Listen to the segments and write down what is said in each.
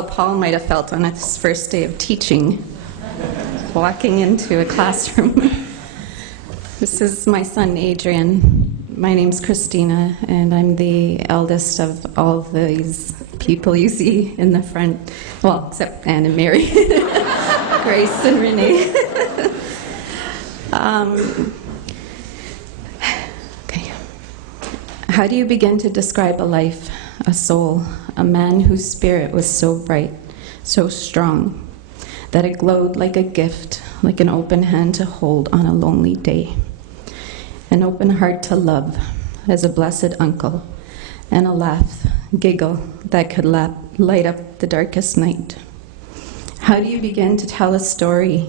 Paul might have felt on his first day of teaching, walking into a classroom. This is my son, Adrian. My name's Christina, and I'm the eldest of all these people you see in the front. Well, except Anne and Mary, Grace and Renee. Okay. How do you begin to describe a life, a soul, a man whose spirit was so bright, so strong, that it glowed like a gift, like an open hand to hold on a lonely day, an open heart to love as a blessed uncle, and a laugh, giggle that could light up the darkest night? How do you begin to tell a story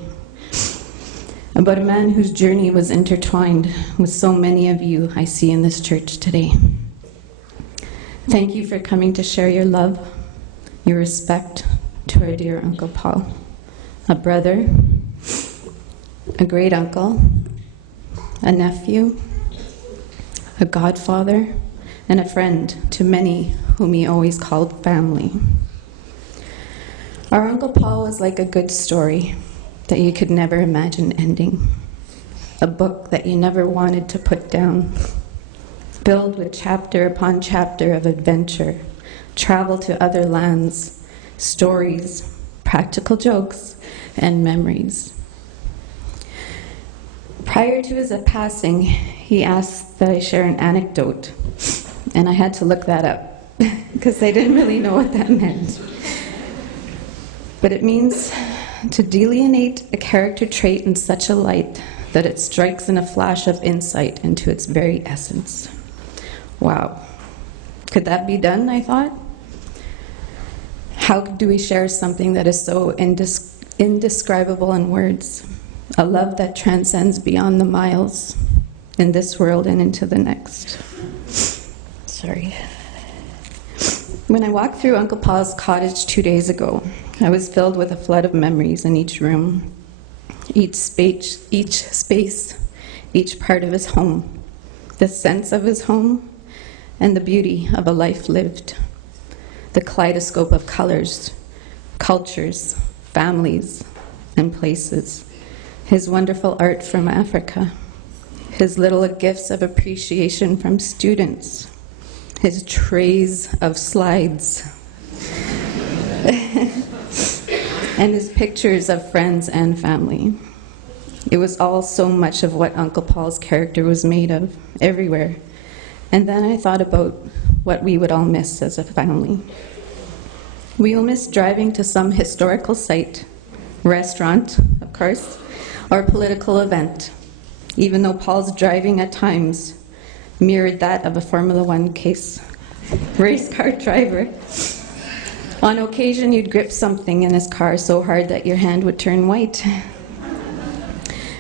about a man whose journey was intertwined with so many of you I see in this church today? Thank you for coming to share your love, your respect to our dear Uncle Paul, a brother, a great uncle, a nephew, a godfather, and a friend to many whom he always called family. Our Uncle Paul was like a good story that you could never imagine ending, a book that you never wanted to put down, filled with chapter upon chapter of adventure, travel to other lands, stories, practical jokes, and memories. Prior to his passing, he asked that I share an anecdote, and I had to look that up because I didn't really know what that meant. But it means to delineate a character trait in such a light that it strikes in a flash of insight into its very essence. Wow. Could that be done, I thought? How do we share something that is so indescribable in words? A love that transcends beyond the miles in this world and into the next. Sorry. When I walked through Uncle Paul's cottage 2 days ago, I was filled with a flood of memories in each room, each space, each part of his home, the sense of his home, and the beauty of a life lived, the kaleidoscope of colors, cultures, families, and places, his wonderful art from Africa, his little gifts of appreciation from students, his trays of slides, and his pictures of friends and family. It was all so much of what Uncle Paul's character was made of, everywhere. And then I thought about what we would all miss as a family. We will miss driving to some historical site, restaurant, of course, or political event, even though Paul's driving at times mirrored that of a Formula One race car driver. On occasion, you'd grip something in his car so hard that your hand would turn white.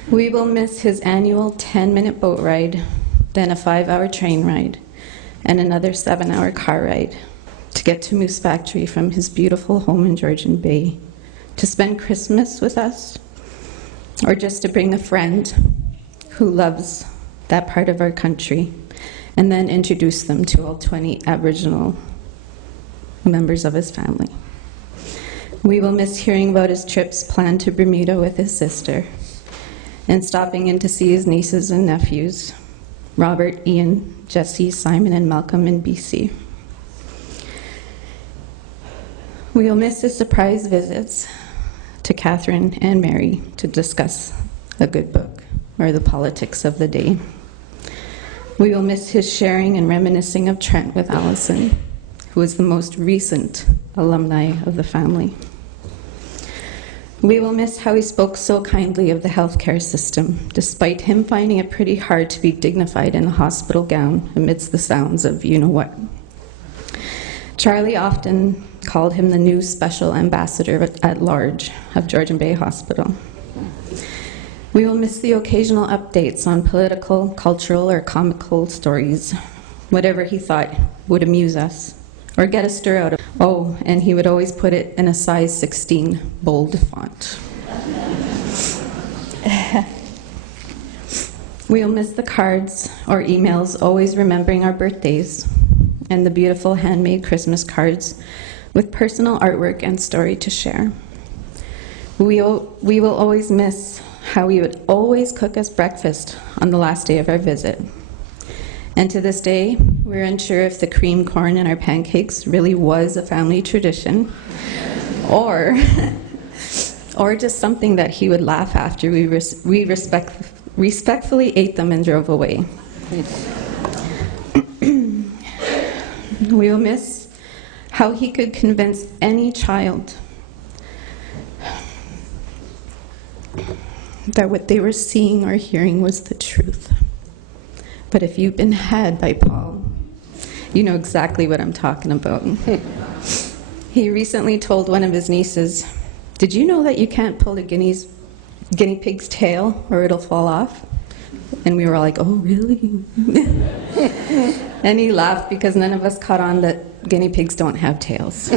We will miss his annual 10-minute boat ride, then a 5-hour train ride, and another 7-hour car ride to get to Moose Factory from his beautiful home in Georgian Bay, to spend Christmas with us, or just to bring a friend who loves that part of our country, and then introduce them to all 20 Aboriginal members of his family. We will miss hearing about his trips planned to Bermuda with his sister, and stopping in to see his nieces and nephews, Robert, Ian, Jesse, Simon, and Malcolm in BC. We will miss his surprise visits to Catherine and Mary to discuss a good book or the politics of the day. We will miss his sharing and reminiscing of Trent with Allison, who is the most recent alumni of the family. We will miss how he spoke so kindly of the healthcare system, despite him finding it pretty hard to be dignified in a hospital gown amidst the sounds of you-know-what. Charlie often called him the new special ambassador at large of Georgian Bay Hospital. We will miss the occasional updates on political, cultural, or comical stories, whatever he thought would amuse us or get a stir out of. Oh, and he would always put it in a size 16 bold font. We'll miss the cards or emails always remembering our birthdays, and the beautiful handmade Christmas cards with personal artwork and story to share. We will always miss how he would always cook us breakfast on the last day of our visit. And to this day, we're unsure if the cream corn in our pancakes really was a family tradition, or just something that he would laugh after we respectfully ate them and drove away. We will miss how he could convince any child that what they were seeing or hearing was the truth. But if you've been had by Paul, you know exactly what I'm talking about. He recently told one of his nieces, "Did you know that you can't pull a guinea pig's tail or it'll fall off?" And we were all like, "Oh, really?" And he laughed because none of us caught on that guinea pigs don't have tails.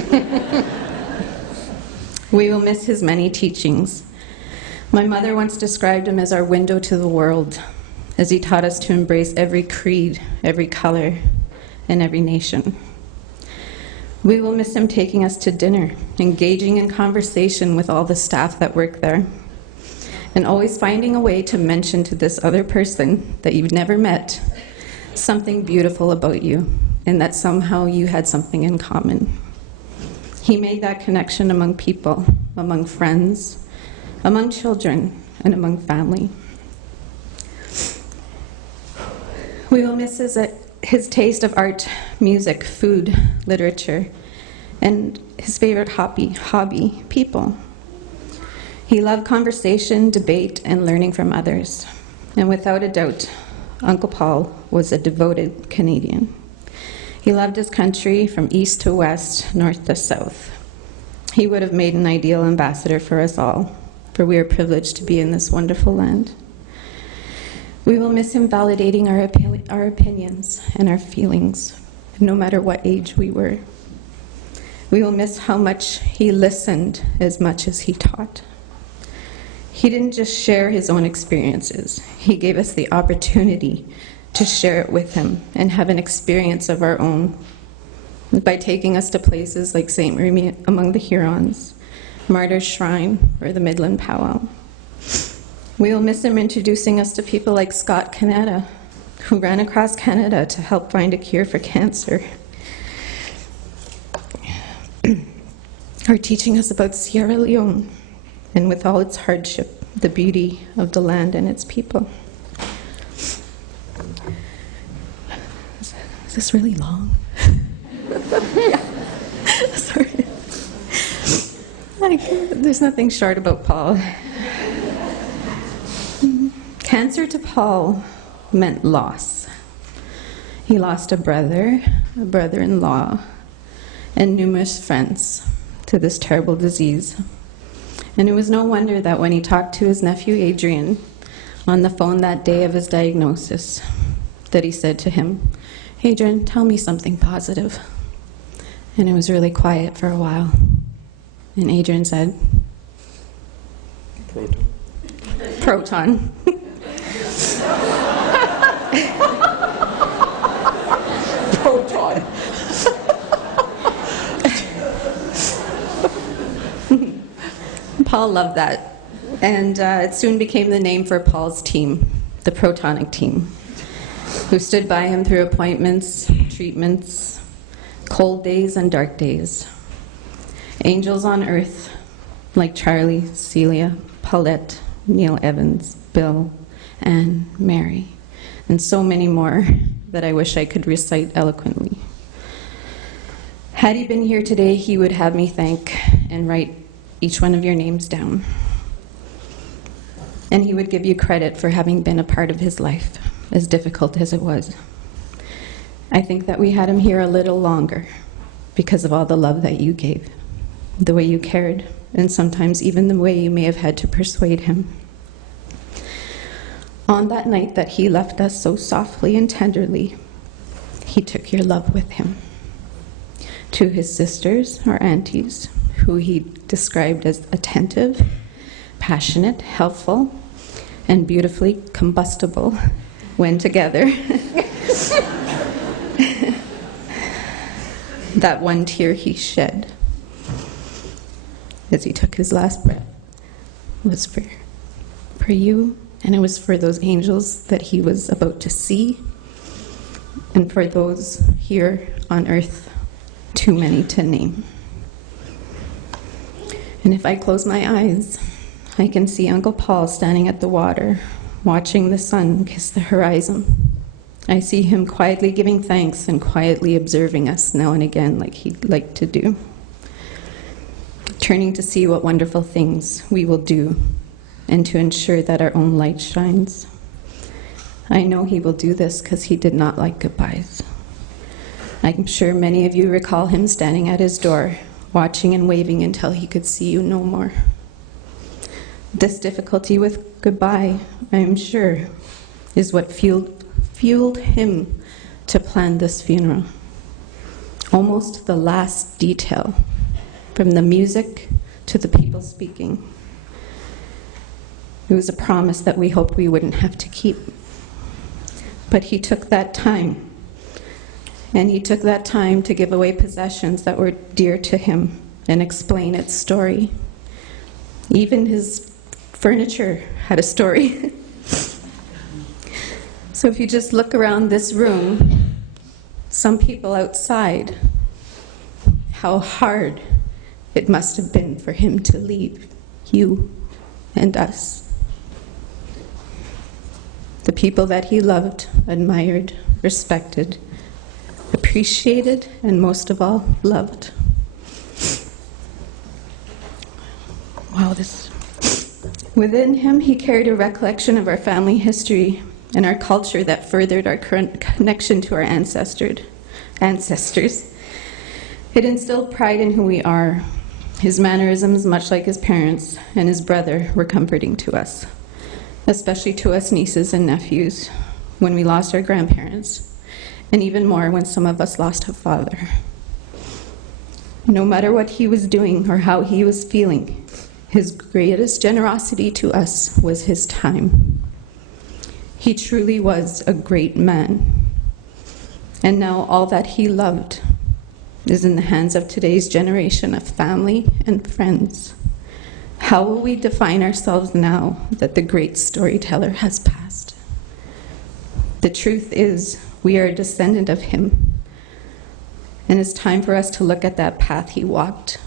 We will miss his many teachings. My mother once described him as our window to the world, as he taught us to embrace every creed, every color, and every nation. We will miss him taking us to dinner, engaging in conversation with all the staff that work there, and always finding a way to mention to this other person that you've never met something beautiful about you, and that somehow you had something in common. He made that connection among people, among friends, among children, and among family. We will miss his taste of art, music, food, literature, and his favorite hobby, people. He loved conversation, debate, and learning from others. And without a doubt, Uncle Paul was a devoted Canadian. He loved his country from east to west, north to south. He would have made an ideal ambassador for us all, for we are privileged to be in this wonderful land. We will miss him validating our opinions and our feelings, no matter what age we were. We will miss how much he listened as much as he taught. He didn't just share his own experiences. He gave us the opportunity to share it with him and have an experience of our own by taking us to places like St. Remy among the Hurons, Martyr's Shrine, or the Midland Powwow. We will miss him introducing us to people like Scott Canada, who ran across Canada to help find a cure for cancer, or teaching us about Sierra Leone, and with all its hardship, the beauty of the land and its people. Is this really long? Yeah. Sorry. There's nothing short about Paul. Cancer to Paul meant loss. He lost a brother-in-law, and numerous friends to this terrible disease. And it was no wonder that when he talked to his nephew Adrian on the phone that day of his diagnosis, that he said to him, "Adrian, tell me something positive." And it was really quiet for a while. And Adrian said, Proton. Proton. Paul loved that, and it soon became the name for Paul's team, the Protonic team, who stood by him through appointments, treatments, cold days and dark days. Angels on earth, like Charlie, Celia, Paulette, Neil Evans, Bill, Anne, Mary, and so many more that I wish I could recite eloquently. Had he been here today, he would have me thank and write each one of your names down. And he would give you credit for having been a part of his life, as difficult as it was. I think that we had him here a little longer because of all the love that you gave, the way you cared, and sometimes even the way you may have had to persuade him. On that night that he left us so softly and tenderly, he took your love with him. To his sisters or aunties, who he described as attentive, passionate, helpful, and beautifully combustible when together. That one tear he shed as he took his last breath was for you, and it was for those angels that he was about to see, and for those here on earth, too many to name. And if I close my eyes, I can see Uncle Paul standing at the water, watching the sun kiss the horizon. I see him quietly giving thanks and quietly observing us now and again like he'd like to do, turning to see what wonderful things we will do and to ensure that our own light shines. I know he will do this because he did not like goodbyes. I'm sure many of you recall him standing at his door, watching and waving until he could see you no more. This difficulty with goodbye, I am sure, is what fueled him to plan this funeral. Almost the last detail, from the music to the people speaking. It was a promise that we hoped we wouldn't have to keep. But he took that time. And he took that time to give away possessions that were dear to him and explain its story. Even his furniture had a story. So if you just look around this room, some people outside, how hard it must have been for him to leave you and us. The people that he loved, admired, respected, appreciated, and most of all, loved. Wow, within him, he carried a recollection of our family history and our culture that furthered our current connection to our ancestors. It instilled pride in who we are. His mannerisms, much like his parents and his brother, were comforting to us, especially to us nieces and nephews when we lost our grandparents, and even more when some of us lost a father. No matter what he was doing or how he was feeling, his greatest generosity to us was his time. He truly was a great man. And now all that he loved is in the hands of today's generation of family and friends. How will we define ourselves now that the great storyteller has passed? The truth is, we are a descendant of him. And it's time for us to look at that path he walked.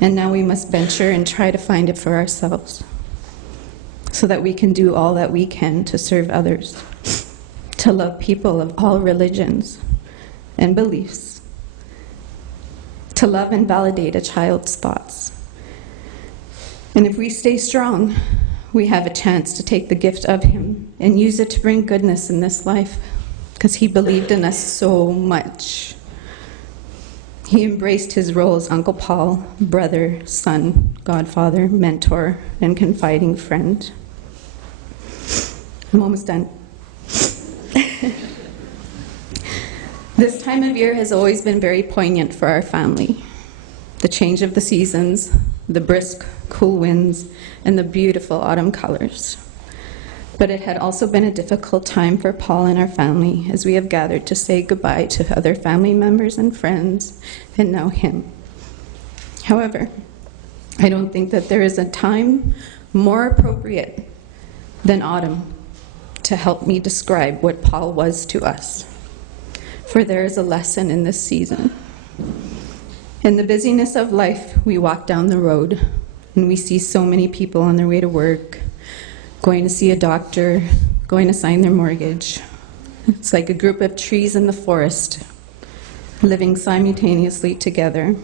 And now we must venture and try to find it for ourselves, so that we can do all that we can to serve others, to love people of all religions and beliefs, to love and validate a child's thoughts. And if we stay strong, we have a chance to take the gift of him and use it to bring goodness in this life, because he believed in us so much. He embraced his role as Uncle Paul, brother, son, godfather, mentor, and confiding friend. I'm almost done. This time of year has always been very poignant for our family. The change of the seasons, the brisk, cool winds, and the beautiful autumn colors. But it had also been a difficult time for Paul and our family as we have gathered to say goodbye to other family members and friends, and now him. However, I don't think that there is a time more appropriate than autumn to help me describe what Paul was to us. For there is a lesson in this season. In the busyness of life, we walk down the road and we see so many people on their way to work, going to see a doctor, going to sign their mortgage. It's like a group of trees in the forest, living simultaneously together.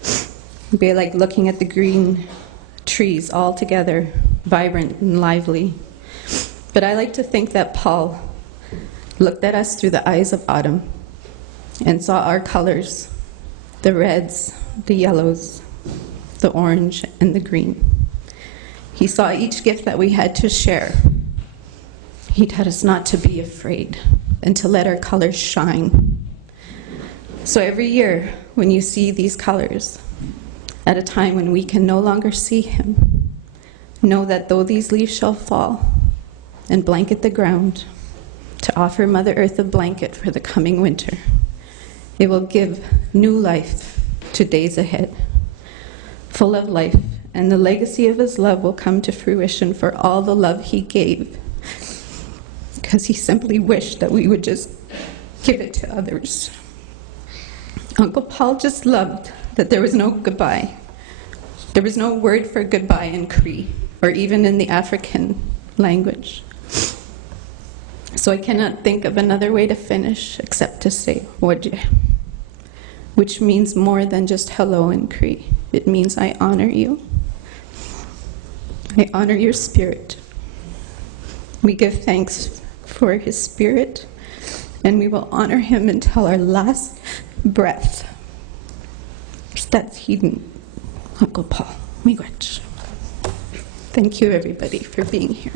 It'd be like looking at the green trees all together, vibrant and lively. But I like to think that Paul looked at us through the eyes of autumn and saw our colors, the reds, the yellows, the orange, and the green. He saw each gift that we had to share. He taught us not to be afraid and to let our colors shine. So every year, when you see these colors, at a time when we can no longer see him, know that though these leaves shall fall and blanket the ground to offer Mother Earth a blanket for the coming winter, it will give new life to days ahead, full of life, and the legacy of his love will come to fruition for all the love he gave, because he simply wished that we would just give it to others. Uncle Paul just loved that there was no goodbye. There was no word for goodbye in Cree, or even in the African language. So I cannot think of another way to finish except to say Wodje, which means more than just hello in Cree. It means I honor you. I honor your spirit. We give thanks for his spirit, and we will honor him until our last breath. That's hidden, Uncle Paul. Miigwech. Thank you, everybody, for being here.